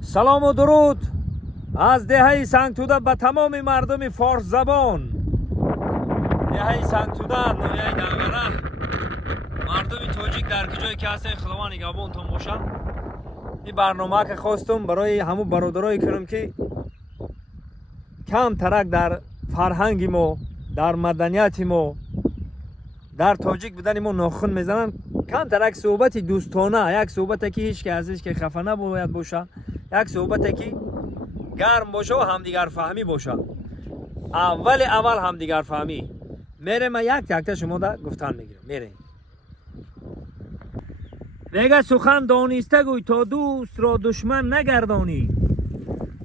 سلام و درود از دهه سنگتوده به تمام مردم فارس زبان. دهه سنگتوده نویه دنگره مردم تاجیک در کجایی که هستن خداوند نگهبانتون باشه. این برنامه که خواستم برای همون برادرایی کنم که کم ترک در فرهنگ ما، در مدنیت ما، در تاجیک بودن ما ناخن میزنن. کم ترک صحبت دوستانه، یک صحبت که هیچ که ازش که خفه نباید باشه، یک صحبت که گرم باشه و همدیگر فهمی باشه. اول همدیگر فهمی میره. من یک تا شما دا گفتن میگیرم. میره میگه سخن دانسته گوی تا دوست را دشمن نگردانی،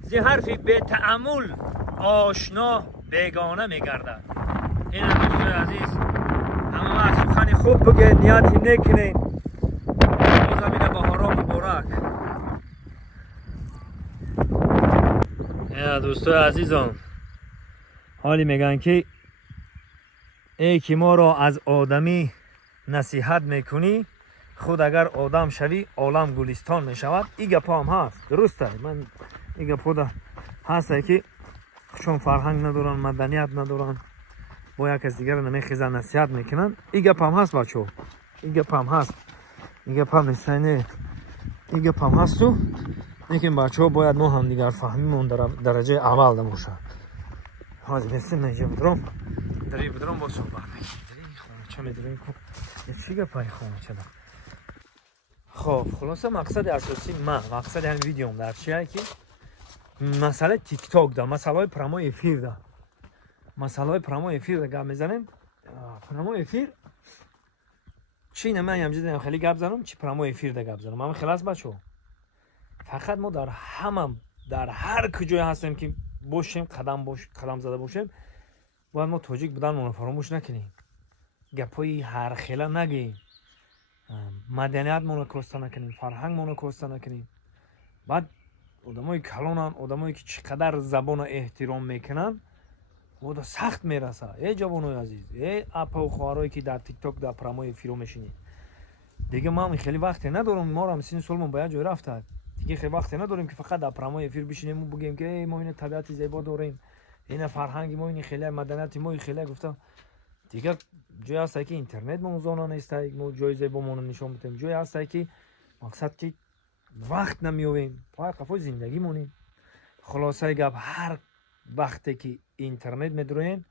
زی حرفی به تأمل آشنا بیگانه میگردد. این دوستای عزیز همه وقت سخن خوب بگید، نیتی نکنید. بازم اینه بهارا مبارک. دوستای عزیزم حالی میگن که ای که ما را از آدمی نصیحت میکنی، خود اگر آدم شوی عالم گلستان میشود. این گپا هم هست، درسته. من این گپا هست که چون فرهنگ ندارن، مدنیت ندارن، با یک از دیگر نمیخیزن نصیحت میکنن. این گپا هم هست بچه ها، این گپا هم هست. این گپا هم نیست، این گپا هم هست. تو لیکن بچه ها باید ما هم دیگر فهمیم در درجه اول نموشه. حاضر نیستیم اینجا بدرم داری بدرم با صحبت داری خونه چه میداریم که چی گپای خونه چه دارم. خب خلاصه مقصد اساسی مقصد همین ویدیوم در چیه که مسئله تیک تاک ده، مسئله پرامو افیر ده، مسئله پرامو افیر ده گپ میزنیم. پرامو افیر چی نه، من همجوری خیلی گپ زنم چی پرامو افیر ده گپ زنم. من خلاص بچو فقط ما در هر کجای هستیم که باشیم، قدم زده باشیم، باید ما تاجیک بودن رو فراموش نکنیم. گپای هر خیله نگیم، مدنیت مون کاسته نکنیم، فرهنگ مون کاسته نکنیم. بعد آدمای کلانن، آدمایی که چقدر زبان احترام میکنن و سخت میرسه. ای جوانای عزیز، ای اپا و خوارایی که در تیک تاک در پرامای فیرو میشینید، دیگه ما خیلی وقت ندارم. ما هم سین سالمون باید جای رفته، دیگه خیلی وقت نداریم که فقط در پرامای افیر بشینیم و بگیم که ما این طبیعت زیبا داریم، این فرهنگ ما، این خیلی مدنیت ما، خیلی گفته. دیگه جای هست که اینترنت موضوع نیست، ما جای زیبا ما نشون بدیم. جای هست که مقصد که وقت نمیویم، فقط قفای زندگی مونیم. خلاصه گپ هر وقتی که اینترنت میدارین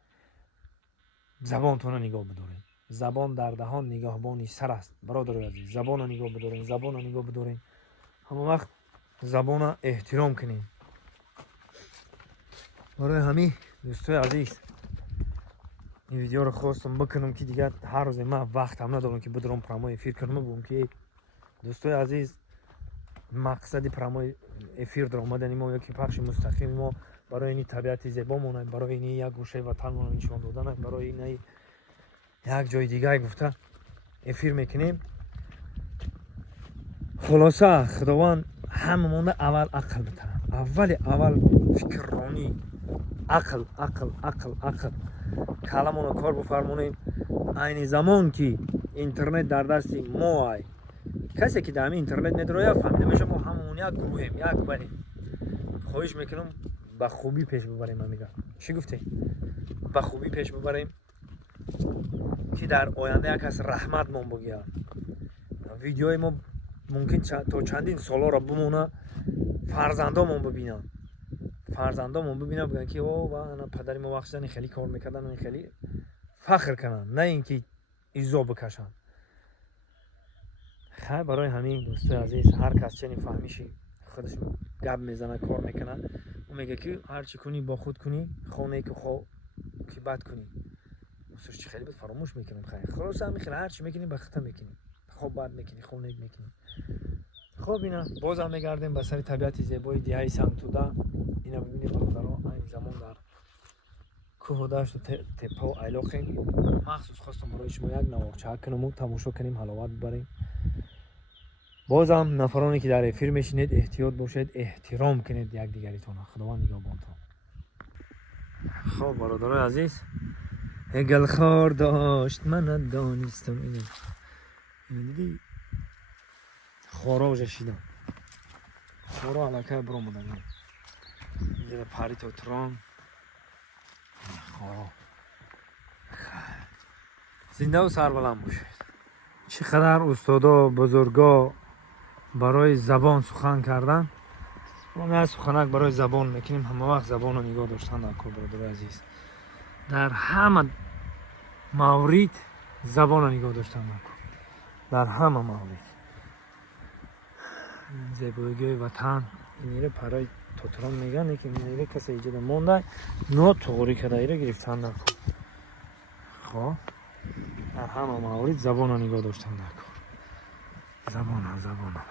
زبانتون نگاه بدارین. زبان در دهان نگهبانی سر است برادر عزیز. زبان رو نگاه بدارین، زبان رو نگاه بدارین. همه وقت زبان احترام کنین. برای همین دوستای عزیز این ویدیو رو خواستم بکنم که دیگه هر روز من وقت هم ندارم که بدرم پرامای افیر کنم. بگم که دوستای عزیز مقصد پرامای افیر در اومدن ما یکی پخش مستقیم ما برای این طبیعت زیبا مون، برای این یک گوشه وطن مون نشون دادن، برای این یک جای دیگه گفته افیر میکنیم. خلاصه خداوند هممون اول عقل بده، اول فکرانی، عقل کلمون رو کار بفرمونیم. این زمان که اینترنت در دست ما، کسی که در اینترنت نداره فهمیده میشه ما همون یک گروهیم، یک بریم. خواهش میکنم به خوبی پیش ببریم. من میگم چی گفتی؟ به خوبی پیش ببریم که در آینده یک از رحمت من بگیه. ویدیوهای ما ممکن تا چندین سالا را بمونه، فرزندامون ببینن بگن که او پدر ما وقتا خیلی کار میکردن و خیلی فخر کنن، نه اینکه ایزا بکشن. خیر برای همین دوستای عزیز هر کس چنین فهمیشی خودش گپ میزنه، کار میکنه و میگه که هر چی کنی با خود کنی، خونه که که بد کنی دوستش چی خیلی بد فراموش میکنم. خیر خلاص همین خیلی هر چی میکنی به خطا میکنی، خوب بد میکنی، خونه میکنی. خب اینا بازم میگردیم به سر طبیعت زیبای دهه سنگتوده. اینا ببینید برادران این زمان در کوه دشت و تپه و علاقه مخصوص خواستم برای شما یک نواقچه کنم و تماشا کنیم، حلاوت ببریم. بازم نفرانی که در افیر میشینید احتیاط باشید، احترام کنید یک دیگریتون. خداوند نگهبانتون. خب برادرای عزیز اگل خار داشت من دانستم. این دیدی خاراج شیدم. Хоро алакай буромадан. Инҷа пари тотирон. Хоро. Зиндаву сарбаланд бошед. чӣ қадар устодо бузурго барои забон сухан кардан. мо ме суханак барои забон мекунем, ҳама вақт забонро нигоҳ доштан дар кор, бародари азиз. дар ҳама маврид забонро нигоҳ доштан дар кор. дар ҳама маврид. зебоигиҳои ватан инеро параи тотирон мегӯянд, лекин инеро касе иҷода монда нотуғурӣ карда иро гирифтан дар кор. хоб дар ҳама маврид забонро нигоҳ доштан дар кор. забона